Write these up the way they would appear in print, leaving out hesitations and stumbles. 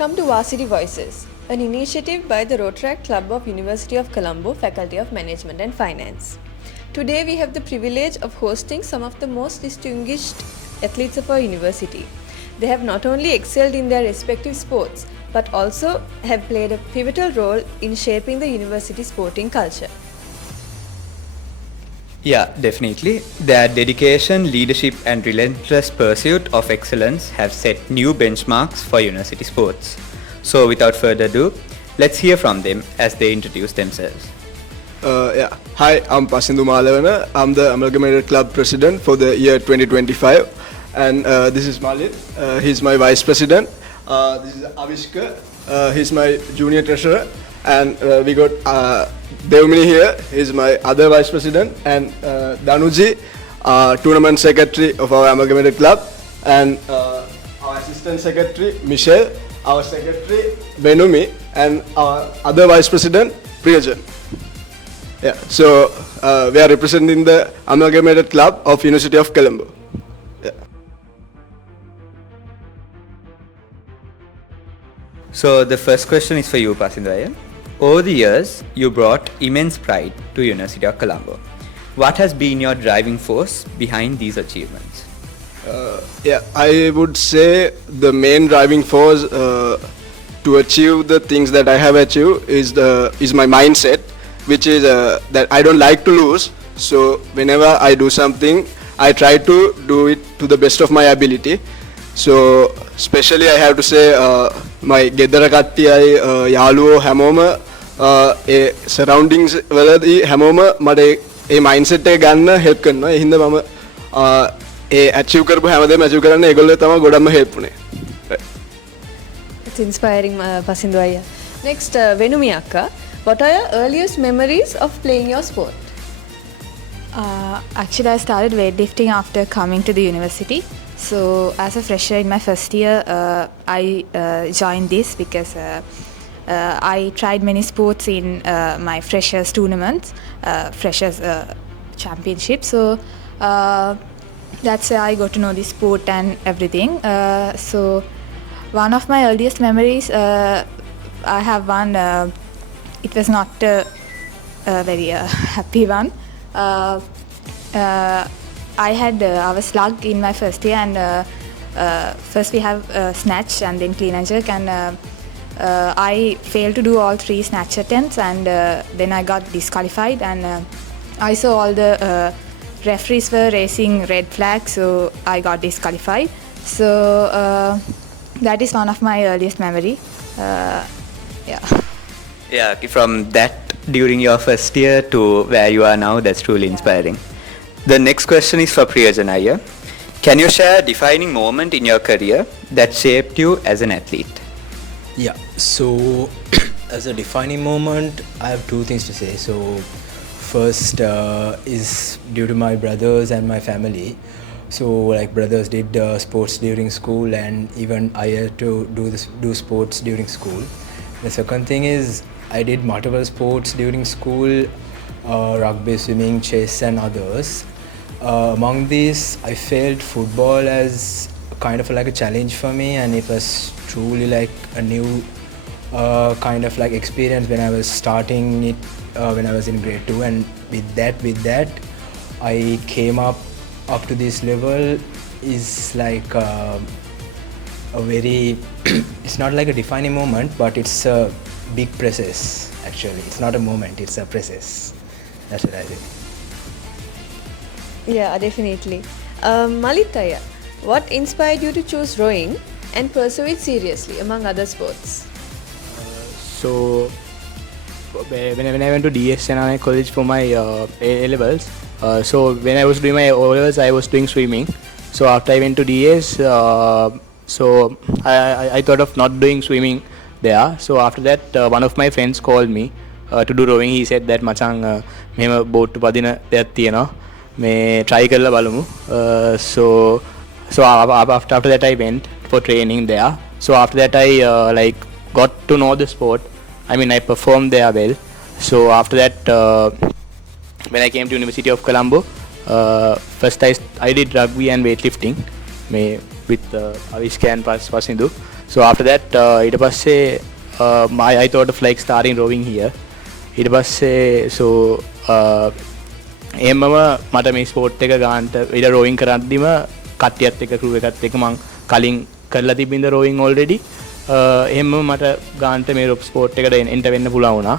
Welcome to Varsity Voices, an initiative by the Rotaract Club of University of Colombo, Faculty of Management and Finance. Today we have the privilege of hosting some of the most distinguished athletes of our university. They have not only excelled in their respective sports, but also have played a pivotal role in shaping the university sporting culture. Yeah, definitely. Their dedication, leadership and relentless pursuit of excellence have set new benchmarks for university sports. So without further ado, let's hear from them as they introduce themselves. Hi, I'm Pasindu Malavana. I'm the Amalgamated Club president for the year 2025. And this is Malik. He's my vice president. This is Avishka. He's my junior treasurer. And we got Devmini here. He's my other vice president. And Danuji, tournament secretary of our Amalgamated Club. And our assistant secretary, Michelle. Our secretary, Benumi. And our other vice president, Priyajan. Yeah, so we are representing the Amalgamated Club of University of Colombo. Yeah. So the first question is for you, Pasindaya. Over the years, you brought immense pride to University of Colombo. What has been your driving force behind these achievements? I would say the main driving force to achieve the things that I have achieved is my mindset, which is that I don't like to lose. So whenever I do something, I try to do it to the best of my ability. So especially I have to say my ගෙදර කට්ටියයි යාළුවෝ හැමෝම surroundings වලදී හැමෝම මට ඒ mindset එක ගන්න help කරනවා. ඒ හින්දා මම ඒ achieve කරපු හැමදේම achieve කරන්න ඒගොල්ලෝ තමයි ගොඩක්ම help වුනේ. It's inspiring, Pasindu Ayya. Next, Venumi Akka, what are your earliest memories of playing your sport? Actually, I started weightlifting after coming to the university. So, as a fresher in my first year, I joined this because I tried many sports in my freshers tournaments, freshers championship. So, that's where I got to know the sport and everything. So, one of my earliest memories, I have one. It was not a very happy one. I was slugged in my first year, and first we have snatch and then clean and jerk, and I failed to do all three snatch attempts, and then I got disqualified, and I saw all the referees were raising red flags, so I got disqualified. So that is one of my earliest memory. Yeah, from that during your first year to where you are now, that's truly inspiring. The next question is for Priyajan Ayya. Can you share a defining moment in your career that shaped you as an athlete? Yeah, so as a defining moment, I have two things to say. So first is due to my brothers and my family. So like brothers did sports during school, and even I had to do sports during school. The second thing is I did multiple sports during school, rugby, swimming, chess and others. Among these, I felt football as kind of like a challenge for me, and it was truly like a new kind of like experience when I was starting it when I was in grade 2, and with that I came up to this level is like a very it's not like a defining moment, but it's a big process. Actually, it's not a moment, it's a process. That's what I think. Yeah, definitely. Malitaya, what inspired you to choose rowing and pursue it seriously among other sports? So when I went to DS and college for my A levels, so when I was doing my O levels, I was doing swimming. So after I went to DS, so I thought of not doing swimming there. So after that, one of my friends called me to do rowing. He said that මචං මෙහෙම boat පදින දෙයක් තියෙනවා. මේ try කරලා බලමු. So after that I went for training there. So after that I like got to know the sport. I mean, I performed there well. So after that, when I came to University of Colombo, first I did rugby and weightlifting with Avishka and Pasindu. So after that ඊට පස්සේ I thought of like starting rowing here. ඊට පස්සේ so එහෙමම මට මේ sport එක ගන්නට ඊට rowing කරද්දිම කට්ටියත් එක්ක crew එකත් එක්ක මං කලින් කරලා තිබින්ද rowing already. එහෙමම මට ගන්නට මේ ස්පෝර්ට් එකට එන්ට වෙන්න පුළුවන් වුණා.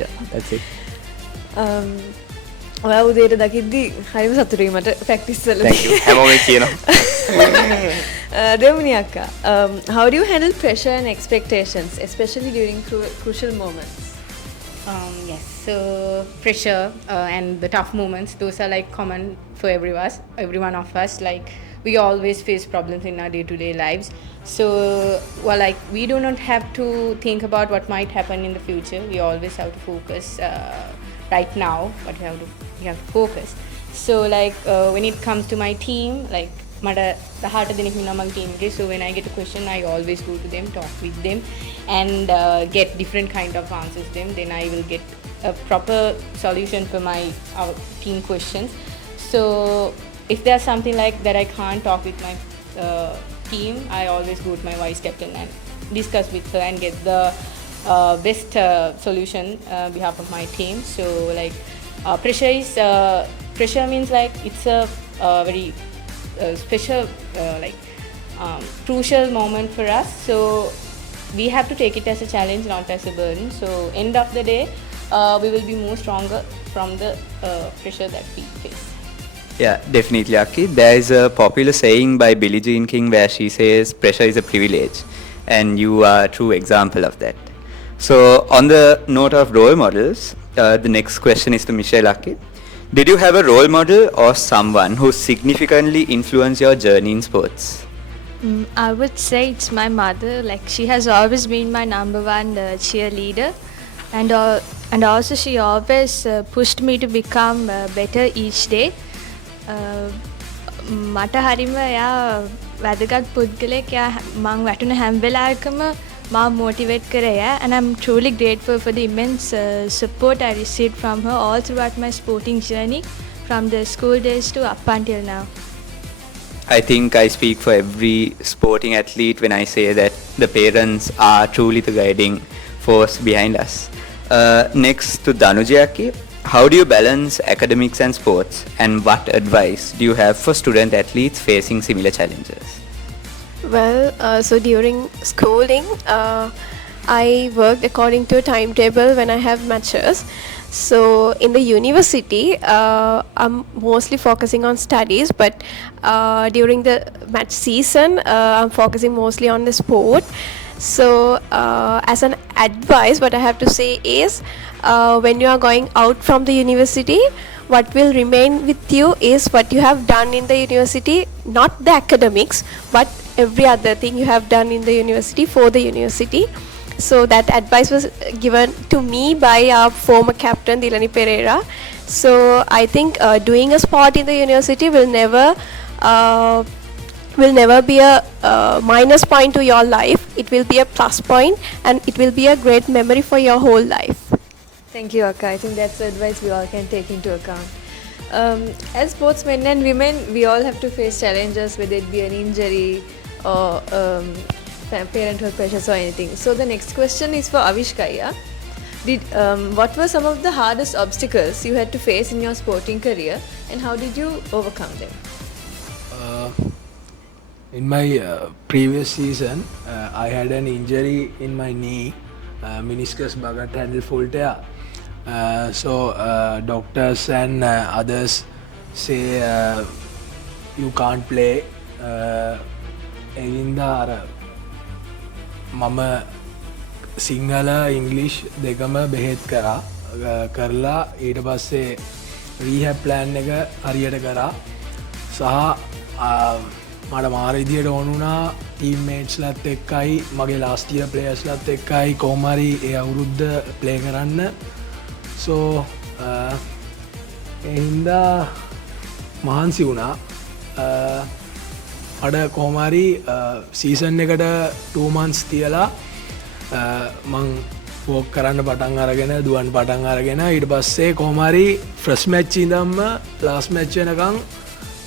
Yeah, that's it. ඔයා උදේට දකිද්දි හරිම සතුටුයි මට ප්‍රැක්ටිස් වල. Thank you. හැමෝම කියනවා. දෙවුනි අක්කා, how do you handle pressure and expectations, especially during crucial moments? Yes, so pressure and the tough moments, those are like common for every one of us. Like we always face problems in our day-to-day lives. So, well, like we do not have to think about what might happen in the future. We always have to focus right now, but we have to focus. So, like when it comes to my team, like mada dahata denek minna mage team ge, so when I get a question, I always go to them, talk with them, and get different kind of answers to them. Then I will get a proper solution for our team questions. So if there's something like that I can't talk with my team, I always go to my vice captain and discuss with her and get the best solution behalf of my team. So like pressure means like it's a very special crucial moment for us. So we have to take it as a challenge, not as a burden. So end of the day, we will be more stronger from the pressure that we face. Yeah, definitely, Aki. There is a popular saying by Billie Jean King where she says pressure is a privilege, and you are a true example of that. So on the note of role models, the next question is to Michelle, Aki. Did you have a role model or someone who significantly influenced your journey in sports? I would say it's my mother. Like she has always been my number one cheerleader, and also she always pushed me to become better each day. මට හරිම එයා වැදගත් පුද්ගලයෙක්. එයා මං වැටුණ හැම වෙලාවකම මාව motivate කරේ එයා, and I'm truly grateful for the immense support I received from her all throughout my sporting journey from the school days to up until now. I think I speak for every sporting athlete when I say that the parents are truly the guiding force behind us. Next to Thinuja, how do you balance academics and sports, and what advice do you have for student athletes facing similar challenges? Well, so during schooling, I worked according to a timetable when I have matches. So in the university, I'm mostly focusing on studies, but during the match season, I'm focusing mostly on the sport. So as an advice, what I have to say is, when you are going out from the university, what will remain with you is what you have done in the university, not the academics, but every other thing you have done in the university for the university. So that advice was given to me by our former captain Dilani Pereira. So I think doing a sport in the university will never be a minus point to your life. It will be a plus point, and it will be a great memory for your whole life. Thank you, Akka. I think that's the advice we all can take into account. As sportsmen and women, we all have to face challenges, whether it be an injury or parenthood pressures or anything. So the next question is for Avishkaya. What were some of the hardest obstacles you had to face in your sporting career, and how did you overcome them? In my previous season, I had an injury in my knee, meniscus bagat handle full tear. So doctors and others say you can't play. එයින්ද අර මම Sinhala English දෙකම බෙහෙත් කරලා ඊට පස්සේ රීහැබ් plan එක හරියට කරා සහ මට මාර විදියට ඕනුණා ටීම්මේට්ස්ලත් එක්කයි මගේ ලාස්ට් ඉයර් ප්ලේයර්ස්ලත් එක්කයි කොහොම හරි ඒ අවුරුද්ද ප්ලේ කරන්න. සෝ ඒ හින්දා මහන්සි වුණා. අඩ කොහොමරි සීසන් එකට 2 months තියලා මං ෆෝක් කරන්න පටන් අරගෙන දුවන් පටන් අරගෙන ඊට පස්සේ කොහොමරි ෆස්ට් මැච් ඉඳන්ම ලාස්ට් මැච් වෙනකන්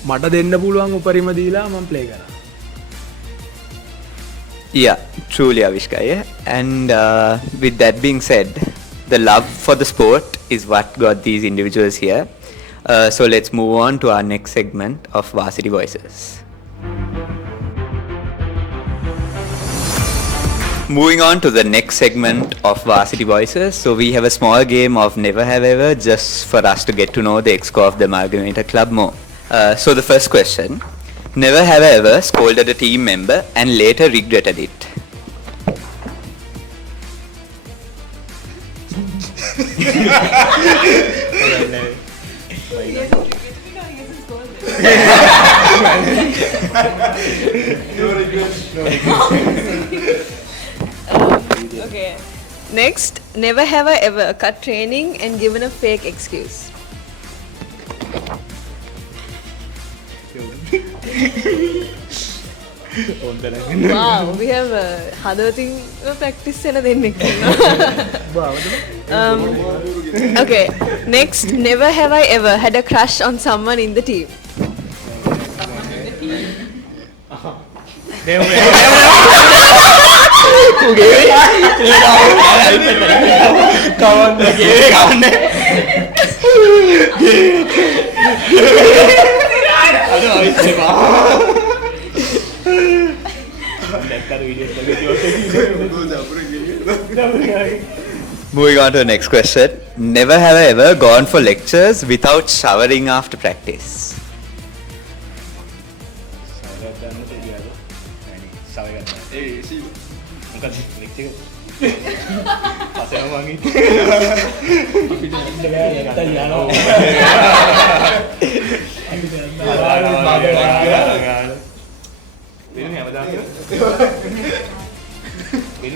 මට දෙන්න පුළුවන් උපරිම දීලා මම ප්ලේ කරා. Yeah, truly, Avishka. Yeah. And with that being said, the love for the sport is what got these individuals here. So let's move on to our next segment of Varsity Voices. Moving on to the next segment of Varsity Voices. So we have a small game of Never Have Ever just for us to get to know the exco of the Amalgamated Club more. So the first question. Never have I ever scolded a team member and later regretted it. Okay. Next, never have I ever cut training and given a fake excuse. Wow, we have හදවතින් practice වෙන දෙන්නෙක් ඉන්නවා. Okay, next, never have I ever had a crush on someone in the team. Moving on to the next question. Never have I ever gone for lectures without showering after practice.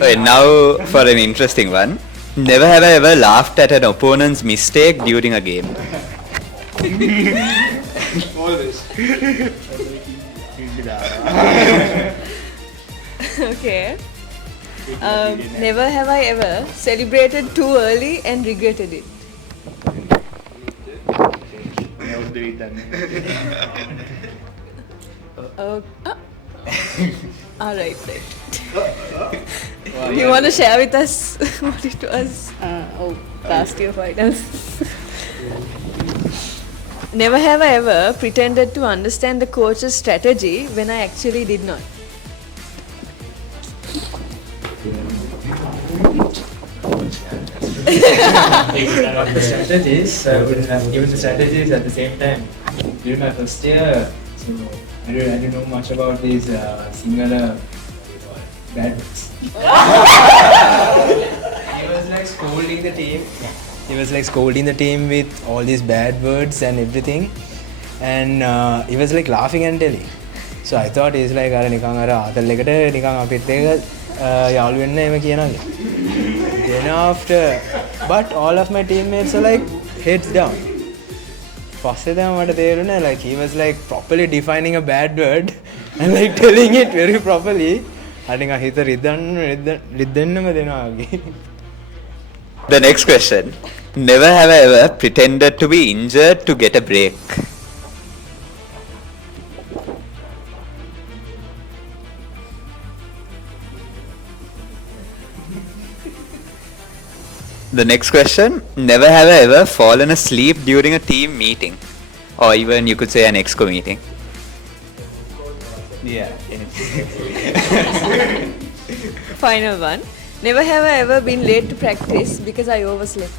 Okay, now for an interesting one. Never have I ever laughed at an opponent's mistake during a game. Okay. Never have I ever celebrated too early and regretted it. All right. You want to share with us what it was? Last year finals. Never have I ever pretended to understand the coach's strategy when I actually did not. The strategies, I wouldn't have given the strategies at the same time. During my first year, so I didn't know much about these Sinhala bad words. He was like scolding the team. He was like scolding the team with all these bad words and everything. And he was like laughing and telling. So I thought he's like, "Ara nikan ara atal ekata nikan apit එක යාළු වෙන්න එහෙම කියනවා." Then after, but all of my teammates are like heads down. පස්සේ තමයි මට තේරුණා like he was like properly defining a bad word and like telling it very properly. අනික හිත රිදෙන්නම දෙනවා වගේ. The next question. Never have I ever pretended to be injured to get a break. The next question. Never have I ever fallen asleep during a team meeting, or even you could say an exco meeting. Yeah. Final one. Never have I ever been late to practice because I overslept.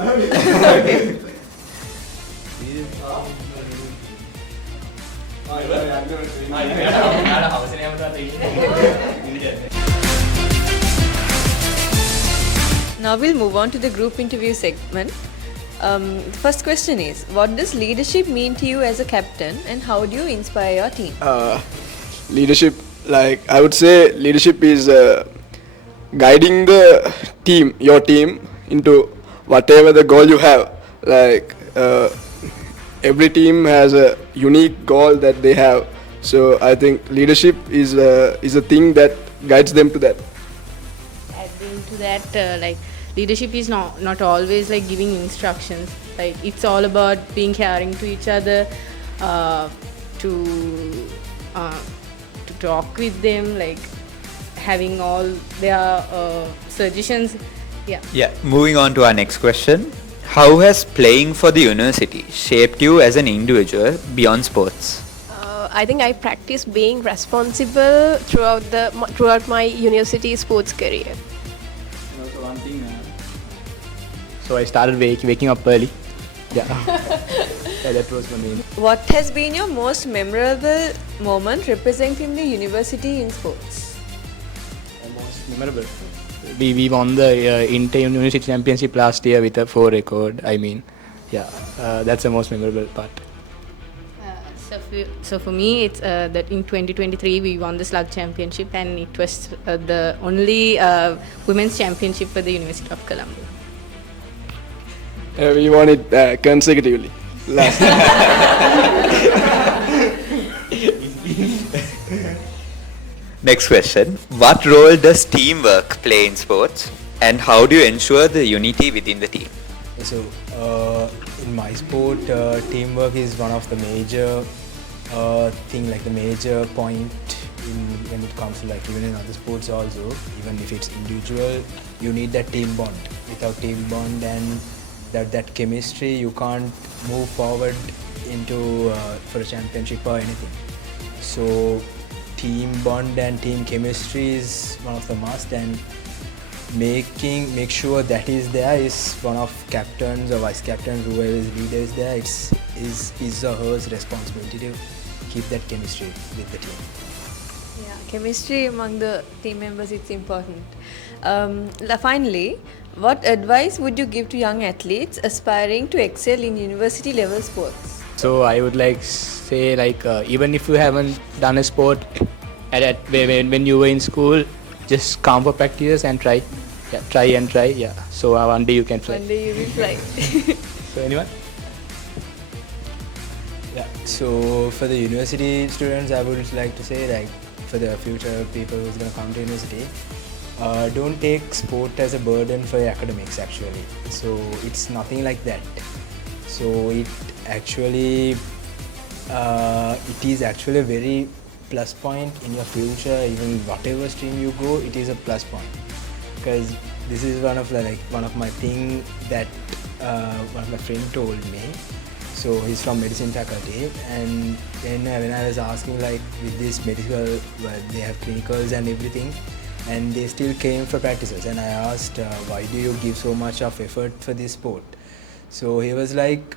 Okay. Now we'll move on to the group interview segment. The first question is, what does leadership mean to you as a captain, and how do you inspire your team? Leadership, like I would say, leadership is guiding the team, your team, into whatever the goal you have. Like every team has a unique goal that they have. So I think leadership is a thing that guides them to that. Adding to that, like leadership is not always like giving instructions. Like it's all about being caring to each other, to talk with them, like having all their suggestions. Yeah. Yeah, moving on to our next question. How has playing for the university shaped you as an individual beyond sports? I think I practiced being responsible throughout my university sports career. Also one thing, so I started waking up early. Yeah. Yeah, that was my main. What has been your most memorable moment representing the university in sports? Most memorable. We won the inter-university championship last year with a 4 record. I mean, yeah, that's the most memorable part. So for me, it's that in 2023 we won the Slug Championship, and it was the only women's championship for the University of Colombo. We won it consecutively last Next question. What role does teamwork play in sports, and how do you ensure the unity within the team? So, in my sport, teamwork is one of the major thing, like the major point when it comes to, like, even in other sports also. Even if it's individual, you need that team bond. Without team bond and that chemistry, you can't move forward into for a championship or anything. So team bond and team chemistry is one of the must, and make sure that is there is one of captains or vice captains, whoever is leader is there, it's his or her responsibility to keep that chemistry with the team. Yeah, chemistry among the team members, it's important. Finally, what advice would you give to young athletes aspiring to excel in university level sports? So I would like say, like, even if you haven't done a sport when you were in school, just come for practice and try. Yeah, try. Yeah. So one day you can fly. One day you will fly. So anyone? Yeah. So for the university students, I would like to say, like, for the future people who's gonna come to university, don't take sport as a burden for your academics. Actually, so it's nothing like that. So it is actually a very plus point in your future. Even whatever stream you go, it is a plus point, because this is one of my thing that one of my friend told me. So he's from medicine faculty, and then when I was asking, like, with this medical, they have clinicals and everything, and they still came for practices, and I asked, why do you give so much of effort for this sport? So he was like,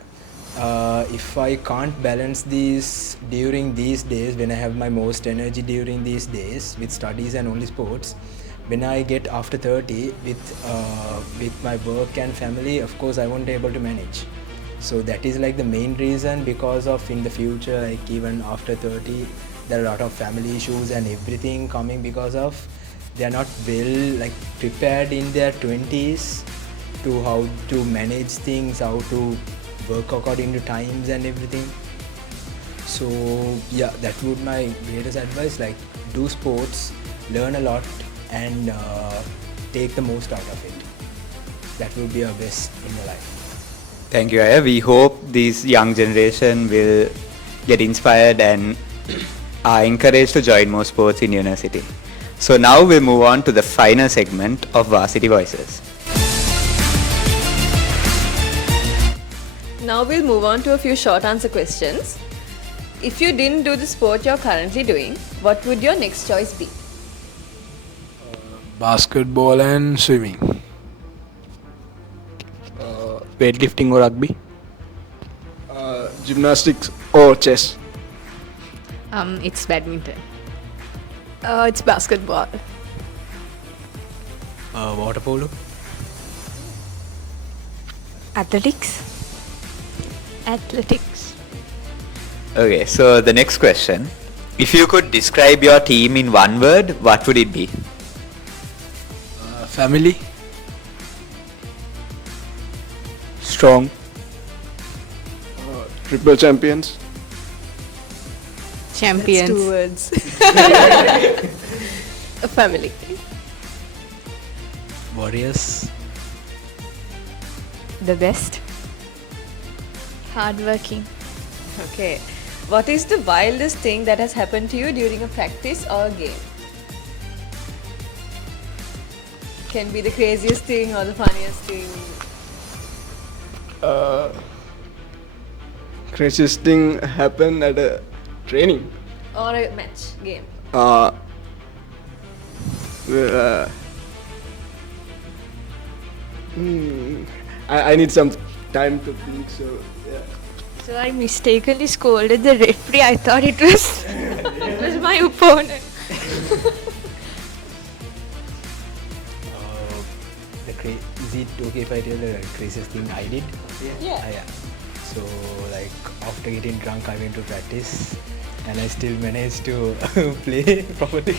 if I can't balance these during these days, when I have my most energy during these days with studies and only sports, when I get after 30 with my work and family, of course I won't be able to manage. So that is like the main reason, because of in the future, like even after 30, there are a lot of family issues and everything coming, because of they are not well prepared in their 20s to how to manage things, how to work according to times and everything. So yeah, that would be my greatest advice, like do sports, learn a lot, and take the most out of it. That would be your best in your life. Thank you, Aya. We hope this young generation will get inspired and are encouraged to join more sports in university. So now we'll move on to the final segment of Varsity Voices. Now we'll move on to a few short answer questions. If you didn't do the sport you're currently doing, what would your next choice be? Basketball and swimming. Weightlifting or rugby? Gymnastics or chess. It's badminton. It's basketball. Water polo. Athletics. Okay, so the next question. If you could describe your team in one word, what would it be? Family. Strong. Triple champions. Champions. That's 2 words. A family. Warriors. The best. Hardworking. Okay. What is the wildest thing that has happened to you during a practice or a game? Can be the craziest thing or the funniest thing. Craziest thing happened at a training. Or a match, game. I need some time to think, so yeah. So I mistakenly scolded the referee. I thought it was, it was my opponent. Is it okay if I tell the craziest thing I did? Yeah. Yeah. So like after getting drunk, I went to practice, and I still managed to play properly.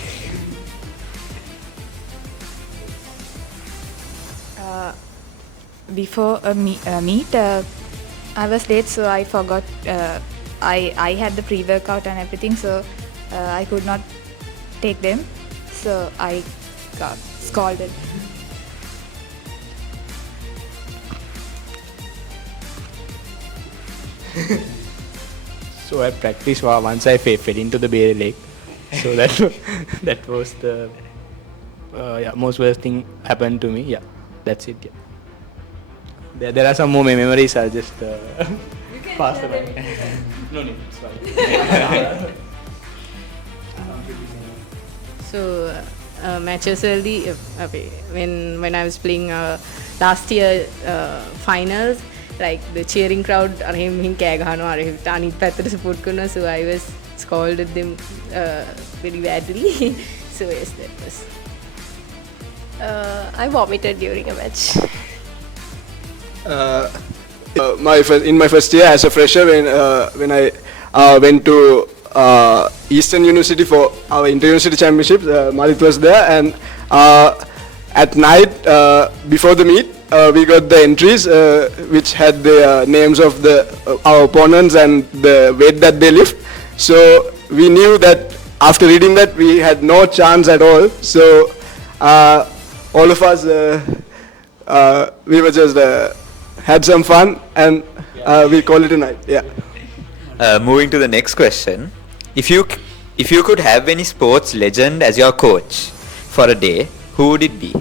Before a meet, I was late, so I forgot. I had the pre-workout and everything, so I could not take them. So I got scolded. So at practice, once I fell into the bare lake. So that was the most worst thing happened to me. Yeah, that's it. Yeah. There are some more memories. I'll just pass away. No need. It's fine. So matches early when I was playing last year finals, like the cheering crowd arehim kaya gahanawa arehim anit pathata support karනවා, so I was scolded them very badly. So yes, that was. I vomited during a match. In my first year as a fresher, when I went to Eastern University for our inter-university championships, Malit was there, and at night before the meet, we got the entries which had the names of our opponents and the weight that they lift. So we knew that after reading that we had no chance at all. So all of us we were just had some fun, and we call it a night. Yeah. Moving to the next question. If you could have any sports legend as your coach for a day, who would it be?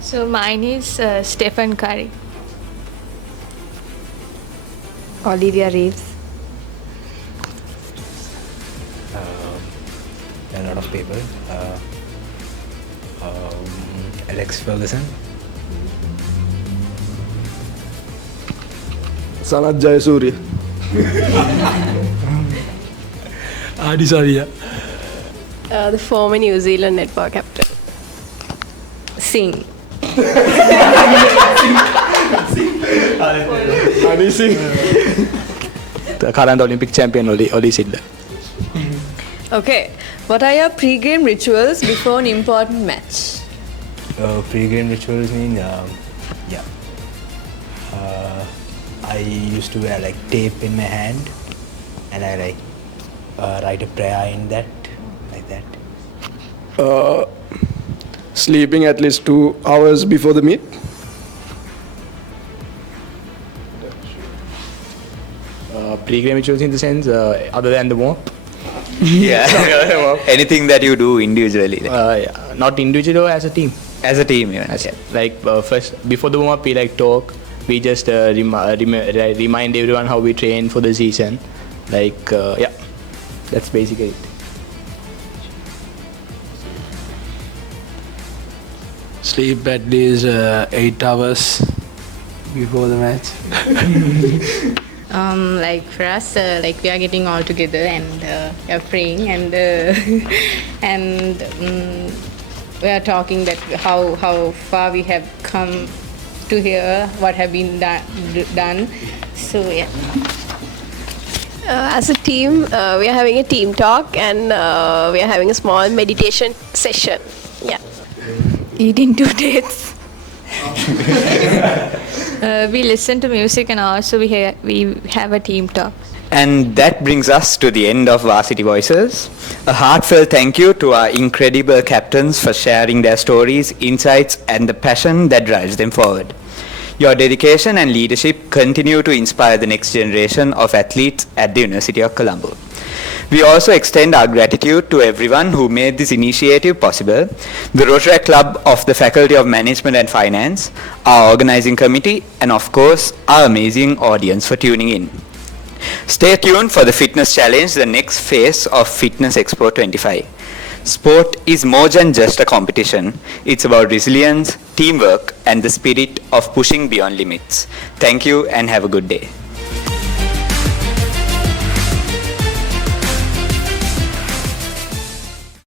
So mine is Stephen Curry. Olivia Reeves. A lot of people. Alex Ferguson. Sanat Jayasuriya. Adi Saria. The former New Zealand netball captain. Singh. Adi Singh. The current Olympic champion Oli Sidla. Okay. What are your pre-game rituals before an important match? Pre-game rituals mean I used to wear like tape in my hand, and I like write a prayer in that, like that. Sleeping at least 2 hours before the meet. Pre-game rituals in the sense, other than the warm. Yeah. Anything that you do individually. Yeah. Not individual, as a team. As a team, yeah. Okay. Like first, before the warm-up, we like talk. We just remind everyone how we train for the season. Like, yeah, that's basically it. Sleep at least 8 hours before the match. Like for us, like we are getting all together and we are praying and and we are talking that how far we have come to here, what have been done. So yeah. As a team, we are having a team talk, and we are having a small meditation session. Yeah. Eating 2 dates. We listen to music, and also we have a team talk. And that brings us to the end of Varsity Voices. A heartfelt thank you to our incredible captains for sharing their stories, insights, and the passion that drives them forward. Your dedication and leadership continue to inspire the next generation of athletes at the University of Colombo. We also extend our gratitude to everyone who made this initiative possible, the Rotaract Club of the Faculty of Management and Finance, our organizing committee, and of course, our amazing audience for tuning in. Stay tuned for the Fitness Challenge, the next phase of Fitness Expo 25. Sport is more than just a competition. It's about resilience, teamwork, and the spirit of pushing beyond limits. Thank you and have a good day.